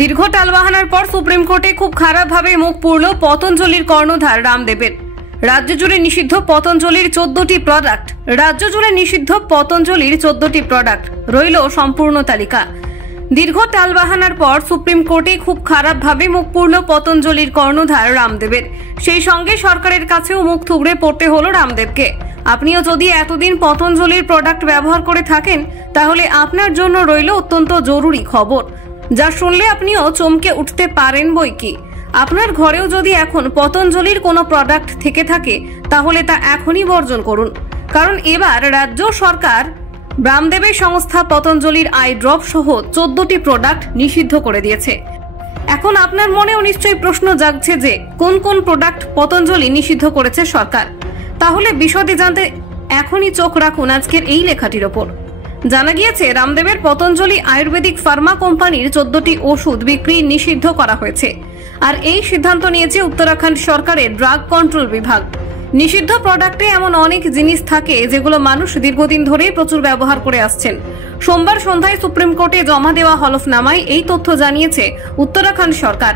দীর্ঘ টালবাহানার পর সুপ্রিম কোর্টে খুব খারাপভাবে মুখ পুড়ল পতঞ্জলির কর্ণধার রামদেবের। রাজ্য জুড়ে নিষিদ্ধ পতঞ্জলির 14টি প্রোডাক্ট। রাজ্য জুড়ে নিষিদ্ধ পতঞ্জলির 14টি প্রোডাক্ট রইল সম্পূর্ণ তালিকা। দীর্ঘ টালবাহানার পর সুপ্রিম কোর্টে খুব খারাপভাবে মুখ পুড়ল পতঞ্জলির কর্ণধার রামদেবের। সেই সঙ্গে সরকারের কাছেও মুখ থুবড়ে পড়তে হলো রামদেবকে। আপনিও যদি এতদিন পতঞ্জলির প্রোডাক্ট ব্যবহার করে থাকেন, তাহলে আপনার জন্য রইল অত্যন্ত জরুরি খবর, যা শুনলে আপনিও চমকে উঠতে পারেন বইকি। আপনার ঘরেও যদি এখন পতঞ্জলির কোনো প্রোডাক্ট থেকে থাকে, তাহলে তা এখনই বর্জন করুন, কারণ এবার রাজ্য সরকার রামদেবের সংস্থা পতঞ্জলির আই ড্রপ সহ 14টি প্রোডাক্ট নিষিদ্ধ করে দিয়েছে। এখন আপনার মনেও নিশ্চয়ই প্রশ্ন জাগছে যে কোন কোন প্রোডাক্ট পতঞ্জলি নিষিদ্ধ করেছে সরকার। তাহলে বিশদে জানতে এখনই চোখ রাখুন আজকের এই লেখাটির ওপর। জানা গিয়েছে, রামদেবের পতঞ্জলি আয়ুর্বেদিক ফার্মা কোম্পানির 14টি ওষুধ বিক্রি নিষিদ্ধ করা হয়েছে। আর এই সিদ্ধান্ত নিয়েছে উত্তরাখণ্ড সরকারের ড্রাগ কন্ট্রোল বিভাগ। নিষিদ্ধ প্রোডাক্টে এমন অনেক জিনিস থাকে যেগুলো মানুষ দীর্ঘদিন ধরেই প্রচুর ব্যবহার করে আসছেন। সোমবার সন্ধ্যায় সুপ্রিম কোর্টে জমা দেওয়া হলফনামায় এই তথ্য জানিয়েছে উত্তরাখণ্ড সরকার।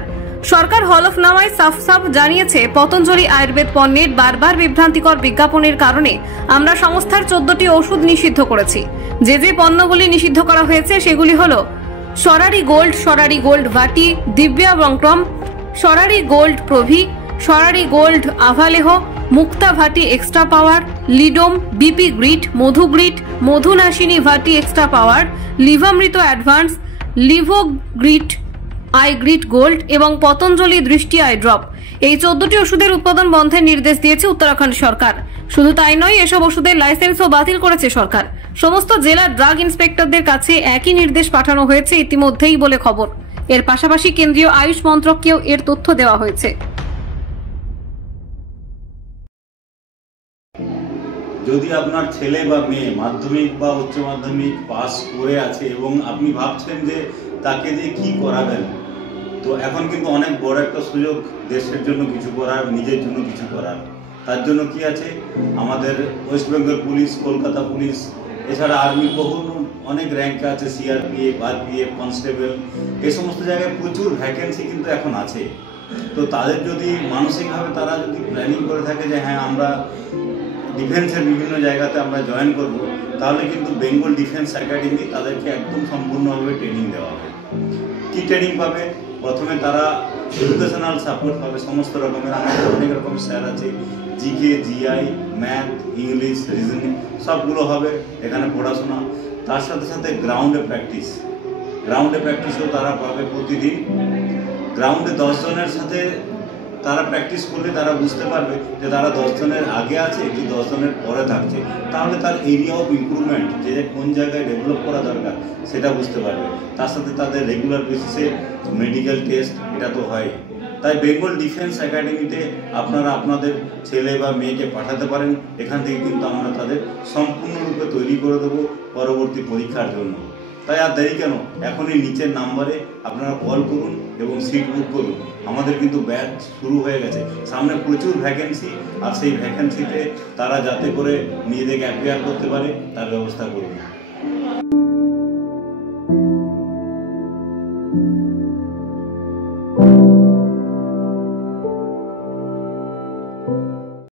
সরকার হলফনামায় সাফ জানিয়েছে, পতঞ্জলি আয়ুর্বেদ পণ্যের বারবার বিভ্রান্তিকর বিজ্ঞাপনের কারণে আমরা সংস্থার 14টি ওষুধ নিষিদ্ধ করেছি। যে পণ্যগুলি নিষিদ্ধ করা হয়েছে সেগুলি হলো সরারি গোল্ড ভাটি, দিব্যা বংক্রম, সরারি গোল্ড প্রভি, সরারি গোল্ড আভালেহ, মুক্তা ভাটি এক্সট্রা পাওয়ার, লিডোম, বিপি গ্রিট, মধু গ্রিট, মধুনাশিনী ভাটি extra power, লিভামৃত advance, Livo grit I grit gold এবং পতঞ্জলি দৃষ্টি আই ড্রপ। এই 14টি ওষুধের উৎপাদন বন্ধের নির্দেশ দিয়েছে উত্তরাখণ্ড সরকার। শুধু তাই নয়, এসব ওষুধের লাইসেন্সও বাতিল করেছে সরকার। সমস্ত জেলার ড্রাগ ইন্সপেক্টরদের কাছে একই নির্দেশ পাঠানো হয়েছে ইতিমধ্যেই বলে খবর। এর পাশাপাশি কেন্দ্রীয় আয়ুষ মন্ত্রককেও এর তথ্য দেওয়া হয়েছে। যদি আপনার ছেলে বা মেয়ে মাধ্যমিক বা উচ্চ মাধ্যমিক পাস করে আছে এবং আপনি ভাবছেন যে তাকে দিয়ে কি করাবেন, তো এখন কিন্তু অনেক বড় একটা সুযোগ দেশের জন্য কিছু করার, নিজের জন্য কিছু করার। তার জন্য কি আছে, আমাদের West Bengal police, Kolkata police, এছাড়া আর্মি বহু অনেক র্যাঙ্ক আছে, সিআরপিএফ, আরপিএফ, কনস্টেবল, এই সমস্ত জায়গায় প্রচুর ভ্যাকেন্সি কিন্তু এখন আছে। তো তাদের যদি মানসিকভাবে তারা যদি প্ল্যানিং করে থাকে যে হ্যাঁ আমরা ডিফেন্সের বিভিন্ন জায়গাতে আমরা জয়েন করব, তাহলে কিন্তু বেঙ্গল ডিফেন্স একাডেমি তাদেরকে একদম সম্পূর্ণভাবে ট্রেনিং দেওয়া হবে। কী ট্রেনিং পাবে? প্রথমে তারা এডুকেশনাল সাপোর্ট পাবে সমস্ত রকমের। আমাদের অনেক রকম স্যার আছে, GK, GI, math, English, reasoning সবগুলো হবে এখানে পড়াশোনা। তার সাথে সাথে গ্রাউন্ডে প্র্যাকটিসও তারা পাবে প্রতিদিন। গ্রাউন্ডে 10 জনের সাথে তারা প্র্যাকটিস করলে তারা বুঝতে পারবে যে তারা 10 জনের আগে আছে কি 10 জনের পরে থাকছে। তাহলে তার এরিয়া অফ ইমপ্রুভমেন্ট, যে কোন জায়গায় ডেভেলপ করা দরকার সেটা বুঝতে পারবে। তার সাথে তাদের রেগুলার বেসিসে মেডিকেল টেস্ট এটা তো হয়। তাই বেঙ্গল ডিফেন্স একাডেমিতে আপনারা আপনাদের ছেলে বা মেয়েকে পাঠাতে পারেন। এখান থেকে কিন্তু আমরা তাদের সম্পূর্ণরূপে তৈরি করে দেবো পরবর্তী পরীক্ষার জন্য। তাই আর দেরি কেন, এখনই নিচের নাম্বারে আপনারা কল করুন এবং সিট বুক করুন। আমাদের কিন্তু ব্যাচ শুরু হয়ে গেছে, সামনে প্রচুর ভ্যাকেন্সি, আর সেই ভ্যাকেন্সিতে তারা যাতে করে নিজেদেরকে অ্যাপিয়ার করতে পারে তার ব্যবস্থা করুন।